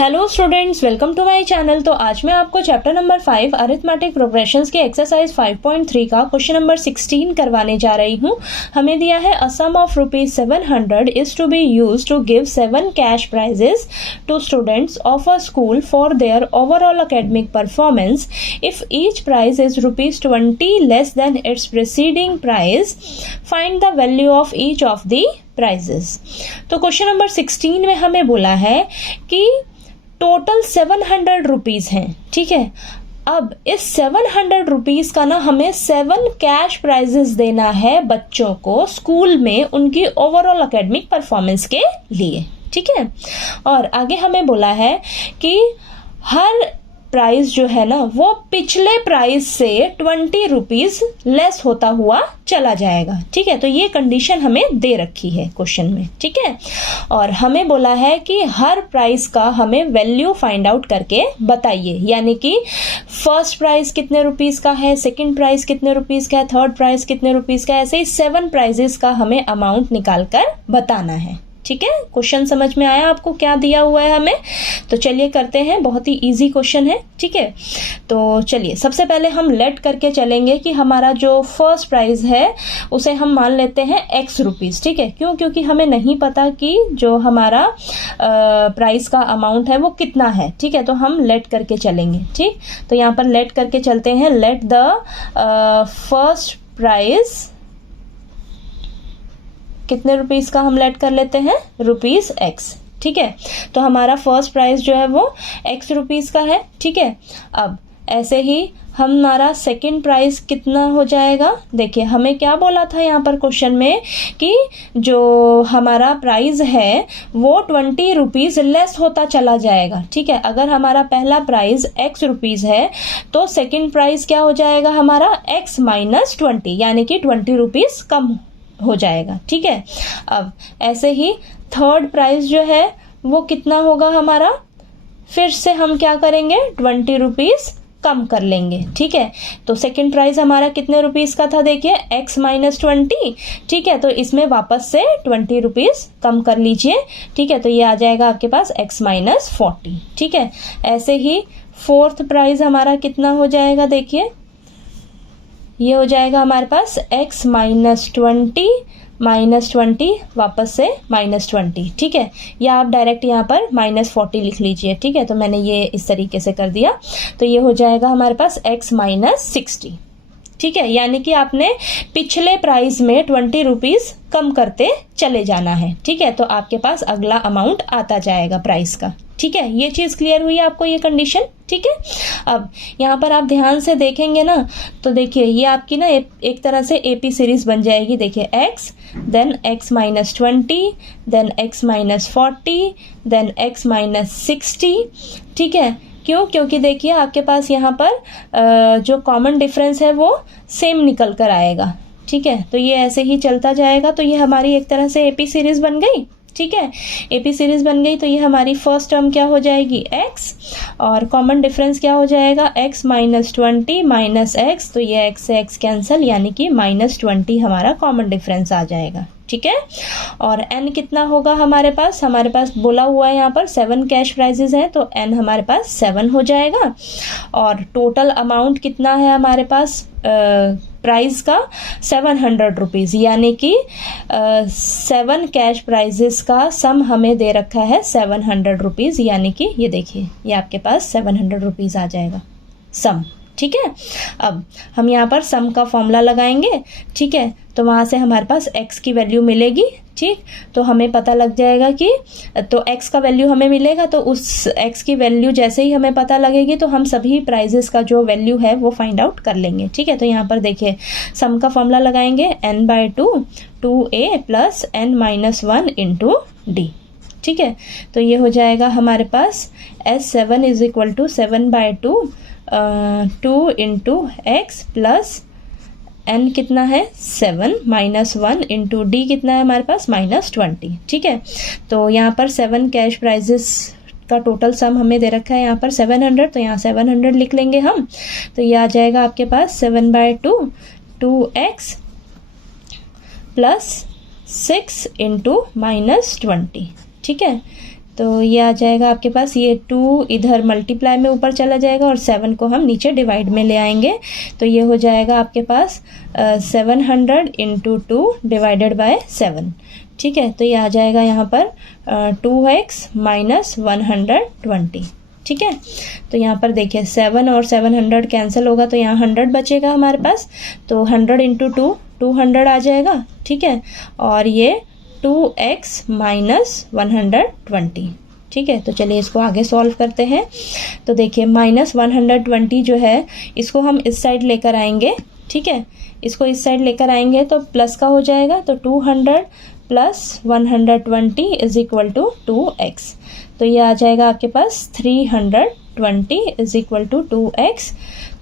Hello students, welcome to my channel. तो आज मैं आपको चैप्टर नंबर 5 अरिथमेटिक प्रोग्रेशंस के एक्सरसाइज 5.3 का क्वेश्चन नंबर 16 करवाने जा रही हूँ। हमें दिया है a sum of ₹700 is to be used to give 7 cash prizes to students of a school for their overall academic performance. If each prize is ₹20 less than its preceding prize, find the value of each of the prizes. तो question number 16 में हमें बोला है कि total 700 rupees हैं, ठीक है। अब इस 700 रुपीज का ना हमें 7 कैश प्राइजेस देना है बच्चों को स्कूल में उनकी ओवरऑल एकेडमिक परफॉर्मेंस के लिए, ठीक है। और आगे हमें बोला है कि हर प्राइस जो है ना वो पिछले प्राइस से 20 रुपीज लेस होता हुआ चला जाएगा, ठीक है। तो ये कंडीशन हमें दे रखी है क्वेश्चन में, ठीक है। और हमें बोला है कि हर प्राइस का हमें वैल्यू फाइंड आउट करके बताइए, यानी कि फर्स्ट प्राइस कितने रुपीज का है, सेकंड प्राइस कितने रुपीज का है, थर्ड प्राइस कितने रुपीज का है, ऐसे ही 7 प्राइजेस का हमें अमाउंट निकाल कर बताना है, ठीक है। क्वेश्चन समझ में आया आपको क्या दिया हुआ है हमें? तो चलिए करते हैं, बहुत ही इजी क्वेश्चन है, ठीक है। तो चलिए सबसे पहले हम लेट करके चलेंगे कि हमारा जो फर्स्ट प्राइस है उसे हम मान लेते हैं x रुपीज, ठीक है। क्यों? क्योंकि हमें नहीं पता कि जो हमारा प्राइस का अमाउंट है वो कितना है, ठीक है। तो हम लेट करके चलेंगे, ठीक। तो यहाँ पर लेट करके चलते हैं। लेट द फर्स्ट प्राइस कितने रुपीस का हम लेट कर लेते हैं, ₹x, ठीक है। तो हमारा फर्स्ट प्राइस जो है वो x रुपीस का है, ठीक है। अब ऐसे ही हमारा सेकंड प्राइस कितना हो जाएगा, देखिए हमें क्या बोला था यहाँ पर क्वेश्चन में कि जो हमारा प्राइस है वो 20 रुपीज लेस होता चला जाएगा, ठीक है। अगर हमारा पहला प्राइस x रुपीज है तो सेकंड प्राइस क्या हो जाएगा हमारा x माइनस 20, यानी कि 20 रुपीज कम हो जाएगा, ठीक है। अब ऐसे ही थर्ड प्राइस जो है वो कितना होगा हमारा, फिर से हम क्या करेंगे 20 रुपीज कम कर लेंगे, ठीक है। तो सेकंड प्राइस हमारा कितने रुपीस का था, देखिए x माइनस 20, ठीक है। तो इसमें वापस से 20 रुपीज कम कर लीजिए, ठीक है। तो ये आ जाएगा आपके पास x माइनस 40, ठीक है। ऐसे ही फोर्थ प्राइस हमारा कितना हो जाएगा, देखिए ये हो जाएगा हमारे पास x माइनस 20 वापस से माइनस 20, ठीक है। या आप डायरेक्ट यहाँ पर माइनस 40 लिख लीजिए, ठीक है। तो मैंने ये इस तरीके से कर दिया। तो ये हो जाएगा हमारे पास x माइनस 60, ठीक है। यानी कि आपने पिछले प्राइस में 20 रुपीज कम करते चले जाना है, ठीक है। तो आपके पास अगला अमाउंट आता जाएगा प्राइस का, ठीक है। ये चीज क्लियर हुई आपको, ये कंडीशन, ठीक है। अब यहाँ पर आप ध्यान से देखेंगे ना तो देखिए ये आपकी ना एक तरह से एपी सीरीज बन जाएगी। देखिए x, then x minus 20, then x minus 40, then x minus 60, ठीक है। क्यों? क्योंकि देखिए आपके पास यहाँ पर जो कॉमन डिफरेंस है वो सेम निकल कर आएगा, ठीक है। तो ये ऐसे ही चलता जाएगा। तो ये हमारी एक तरह से एपी सीरीज बन गई, ठीक है। एपी सीरीज बन गई तो ये हमारी फर्स्ट टर्म क्या हो जाएगी x, और कॉमन डिफरेंस क्या हो जाएगा x माइनस 20 माइनस x, तो ये x से x कैंसिल, यानी कि माइनस 20 हमारा कॉमन डिफरेंस आ जाएगा, ठीक है। और n कितना होगा हमारे पास बोला हुआ है यहाँ पर 7 कैश प्राइजेस हैं, तो n हमारे पास 7 हो जाएगा। और टोटल अमाउंट कितना है हमारे पास प्राइस का 700 रुपीज, यानी कि 7 कैश प्राइजेस का सम हमें दे रखा है 700 रुपीज, यानी कि ये देखिए ये आपके पास 700 रुपीज आ जाएगा सम, ठीक है। अब हम यहाँ पर सम का फॉर्मूला लगाएंगे, ठीक है। तो वहां से हमारे पास x की वैल्यू मिलेगी, ठीक। तो हमें पता लग जाएगा कि तो x का वैल्यू हमें मिलेगा, तो उस x की वैल्यू जैसे ही हमें पता लगेगी तो हम सभी प्राइजेस का जो वैल्यू है वो फाइंड आउट कर लेंगे, ठीक है। तो यहाँ पर देखिए सम का फॉर्मूला लगाएंगे n/2 2a plus n minus 1 into d, ठीक है। तो ये हो जाएगा हमारे पास S7 is equal to 7/2 2 into x plus n कितना है 7 माइनस 1 इंटू डी कितना है हमारे पास माइनस 20, ठीक है। तो यहाँ पर 7 कैश प्राइजेस का टोटल सम हमें दे रखा है यहाँ पर 700, तो यहाँ 700 लिख लेंगे हम। तो ये आ जाएगा आपके पास 7/2 2x प्लस 6 इंटू माइनस 20, ठीक है। तो ये आ जाएगा आपके पास, ये 2 इधर मल्टीप्लाई में ऊपर चला जाएगा और 7 को हम नीचे डिवाइड में ले आएंगे। तो ये हो जाएगा आपके पास 700 इंटू 2 डिवाइडेड बाय 7, ठीक है। तो ये आ जाएगा यहाँ पर 2x माइनस 120, ठीक है। तो यहाँ पर देखिए 7 और 700 कैंसिल होगा तो यहाँ 100 बचेगा हमारे पास, तो 100 इंटू 2 200 आ जाएगा, ठीक है। और ये 2x माइनस 120, ठीक है। तो चलिए इसको आगे सॉल्व करते हैं। तो देखिए माइनस 120 जो है इसको हम इस साइड लेकर आएंगे, ठीक है। इसको इस साइड लेकर आएंगे तो प्लस का हो जाएगा, तो 200 plus 120 is equal to 2x। तो ये आ जाएगा आपके पास 320 इज इक्वल टू 2x।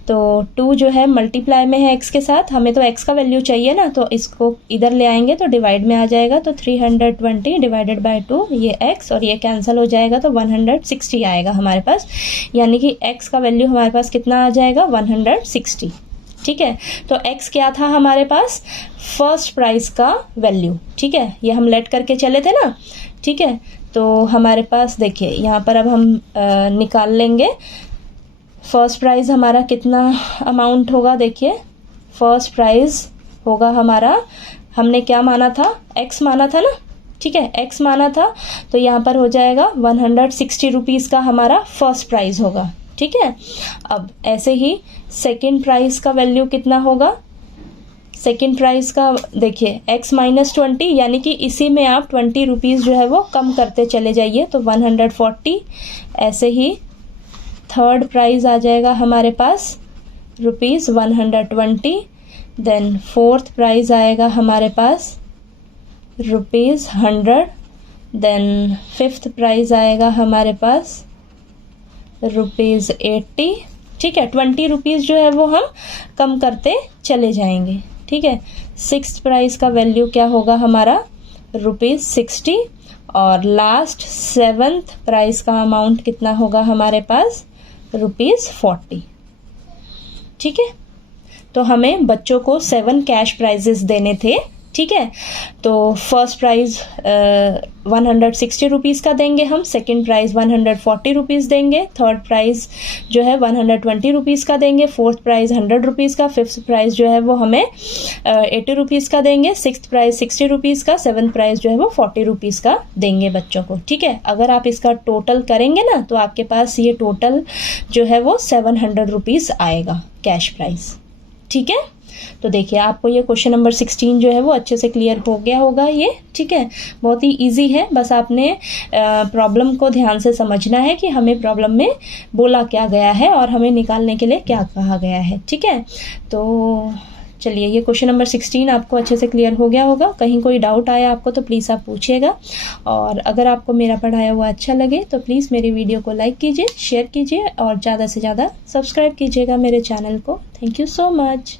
तो 2 जो है मल्टीप्लाई में है x के साथ, हमें तो x का वैल्यू चाहिए ना, तो इसको इधर ले आएंगे तो डिवाइड में आ जाएगा, तो 320 डिवाइडेड बाय 2, ये x और ये कैंसिल हो जाएगा तो 160 आएगा हमारे पास, यानी कि x का वैल्यू हमारे पास कितना आ जाएगा 160, ठीक है। तो x क्या था हमारे पास, फर्स्ट प्राइस का वैल्यू, ठीक है। ये हम लेट करके चले थे ना, ठीक है। तो हमारे पास देखिए यहाँ पर अब हम निकाल लेंगे फर्स्ट प्राइज़ हमारा कितना अमाउंट होगा। देखिए फर्स्ट प्राइज़ होगा हमारा, हमने क्या माना था, x माना था ना, ठीक है, x माना था। तो यहाँ पर हो जाएगा 160 रुपीज़ का हमारा फर्स्ट प्राइज़ होगा, ठीक है। अब ऐसे ही सेकंड प्राइज़ का वैल्यू कितना होगा, सेकेंड प्राइस का देखिए x माइनस 20, यानी कि इसी में आप 20 रुपीज़ जो है वो कम करते चले जाइए, तो 140। ऐसे ही थर्ड प्राइस आ जाएगा हमारे पास ₹120। देन फोर्थ प्राइस आएगा हमारे पास ₹100। देन फिफ्थ प्राइस आएगा हमारे पास ₹80, ठीक है। 20 रुपीज़ जो है वो हम कम करते चले जाएंगे, ठीक है। सिक्स्थ प्राइस का वैल्यू क्या होगा हमारा ₹60। और लास्ट सेवन्थ प्राइस का अमाउंट कितना होगा हमारे पास ₹40, ठीक है। तो हमें बच्चों को 7 कैश प्राइजेस देने थे, ठीक है। तो फर्स्ट प्राइज़ 160 रुपीज़ का देंगे हम, सेकंड प्राइज़ 140 रुपीज़ देंगे, थर्ड प्राइज़ जो है 120 रुपीज़ का देंगे, फोर्थ प्राइज़ 100 रुपीज़ का, फिफ्थ प्राइज़ जो है वो हमें 80 रुपीज़ का देंगे, सिक्स्थ प्राइज़ 60 रुपीज़ का, सेवन्थ प्राइज़ जो है वो 40 रुपीज़ का देंगे बच्चों को, ठीक है। अगर आप इसका टोटल करेंगे ना तो आपके पास ये टोटल जो है वो 700 रुपीज़ आएगा कैश प्राइज़, ठीक है। तो देखिए आपको ये क्वेश्चन नंबर 16 जो है वो अच्छे से क्लियर हो गया होगा ये, ठीक है। बहुत ही इजी है, बस आपने प्रॉब्लम को ध्यान से समझना है कि हमें प्रॉब्लम में बोला क्या गया है और हमें निकालने के लिए क्या कहा गया है, ठीक है। तो चलिए ये क्वेश्चन नंबर 16 आपको अच्छे से क्लियर हो गया होगा। कहीं कोई डाउट आया आपको तो प्लीज़ आप पूछिएगा, और अगर आपको मेरा पढ़ाया हुआ अच्छा लगे तो प्लीज़ मेरी वीडियो को लाइक कीजिए, शेयर कीजिए और ज़्यादा से ज़्यादा सब्सक्राइब कीजिएगा मेरे चैनल को। Thank you so much.